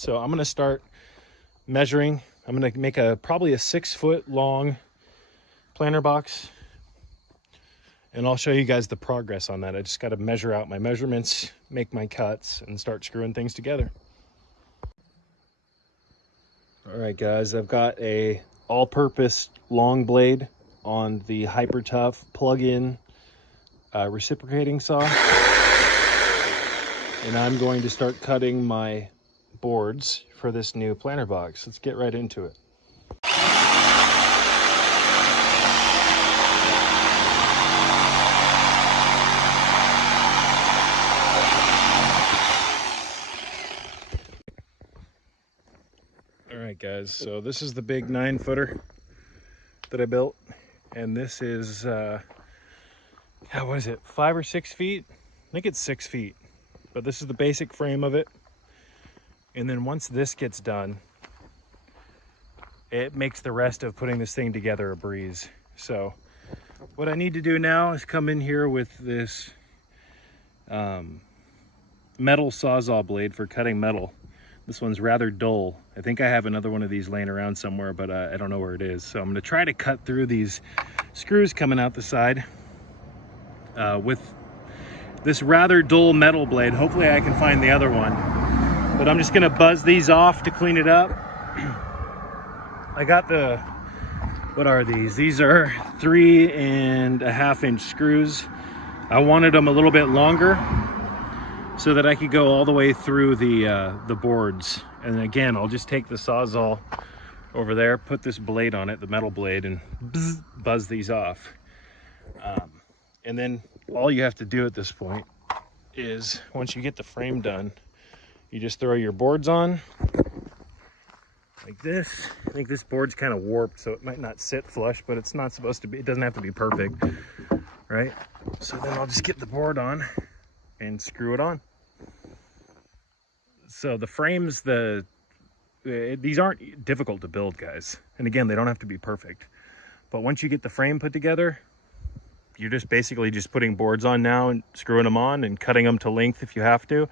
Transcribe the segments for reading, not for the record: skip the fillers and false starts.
So I'm gonna start measuring. I'm gonna make probably a 6-foot long planter box, and I'll show you guys the progress on that. I just got to measure out my measurements, make my cuts, and start screwing things together. All right, guys, I've got a all-purpose long blade on the Hyper Tough plug-in reciprocating saw, and I'm going to start cutting my boards for this new planter box. Let's get right into it. All right, guys, so this is the big 9-footer that I built, and this is what is it, 5 or 6 feet? I think it's 6 feet, but this is the basic frame of it. And then once this gets done, it makes the rest of putting this thing together a breeze. So what I need to do now is come in here with this metal Sawzall blade for cutting metal. This one's rather dull. I think I have another one of these laying around somewhere, but I don't know where it is. So I'm gonna try to cut through these screws coming out the side with this rather dull metal blade. Hopefully I can find the other one, but I'm just gonna buzz these off to clean it up. I got what are these? These are 3.5-inch screws. I wanted them a little bit longer so that I could go all the way through the boards. And again, I'll just take the Sawzall over there, put this blade on it, the metal blade, and buzz these off. And then all you have to do at this point is, once you get the frame done, you just throw your boards on like this. I think this board's kind of warped, so it might not sit flush, but it's not supposed to be. It doesn't have to be perfect, right? So then I'll just get the board on and screw it on. So the frames, these aren't difficult to build, guys. And again, they don't have to be perfect. But once you get the frame put together, you're just basically just putting boards on now and screwing them on and cutting them to length if you have to,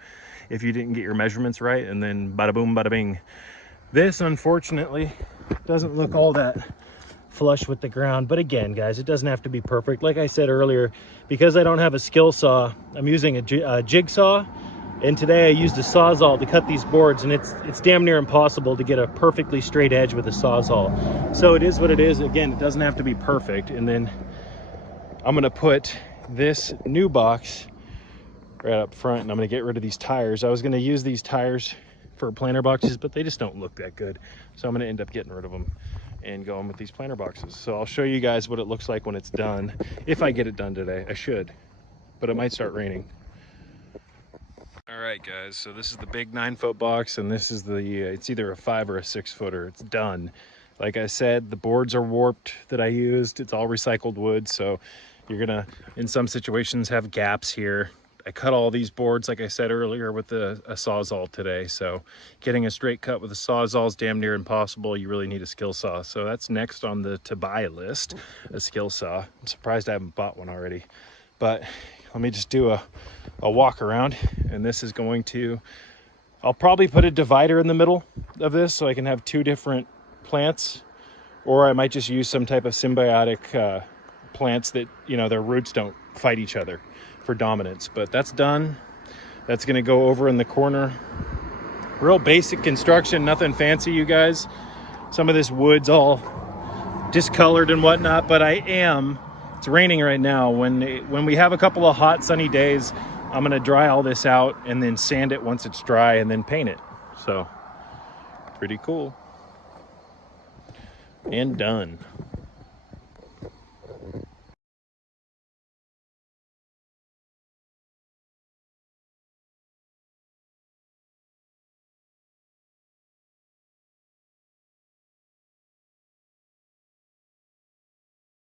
if you didn't get your measurements right, and then bada boom, bada bing. This, unfortunately, doesn't look all that flush with the ground. But again, guys, it doesn't have to be perfect. Like I said earlier, because I don't have a skill saw, I'm using a jigsaw. And today I used a Sawzall to cut these boards, and it's damn near impossible to get a perfectly straight edge with a Sawzall. So it is what it is. Again, it doesn't have to be perfect. And then I'm gonna put this new box right up front, and I'm gonna get rid of these tires. I was gonna use these tires for planter boxes, but they just don't look that good. So I'm gonna end up getting rid of them and going with these planter boxes. So I'll show you guys what it looks like when it's done. If I get it done today, I should, but it might start raining. All right, guys, so this is the big 9-foot box, and this is it's either a 5 or a 6-footer. It's done. Like I said, the boards are warped that I used. It's all recycled wood, so you're gonna, in some situations, have gaps here. I cut all these boards, like I said earlier, with a Sawzall today, so getting a straight cut with a Sawzall is damn near impossible. You really need a skill saw. So that's next on the to-buy list, a skill saw. I'm surprised I haven't bought one already, but let me just do a walk around. And this is going to, I'll probably put a divider in the middle of this so I can have 2 different plants, or I might just use some type of symbiotic plants that, you know, their roots don't fight each other for dominance. But that's done. That's going to go over in the corner. Real basic construction, nothing fancy, you guys. Some of this wood's all discolored and whatnot, but it's raining right now. When we have a couple of hot sunny days, I'm gonna dry all this out and then sand it once it's dry and then paint it. So pretty cool. And done.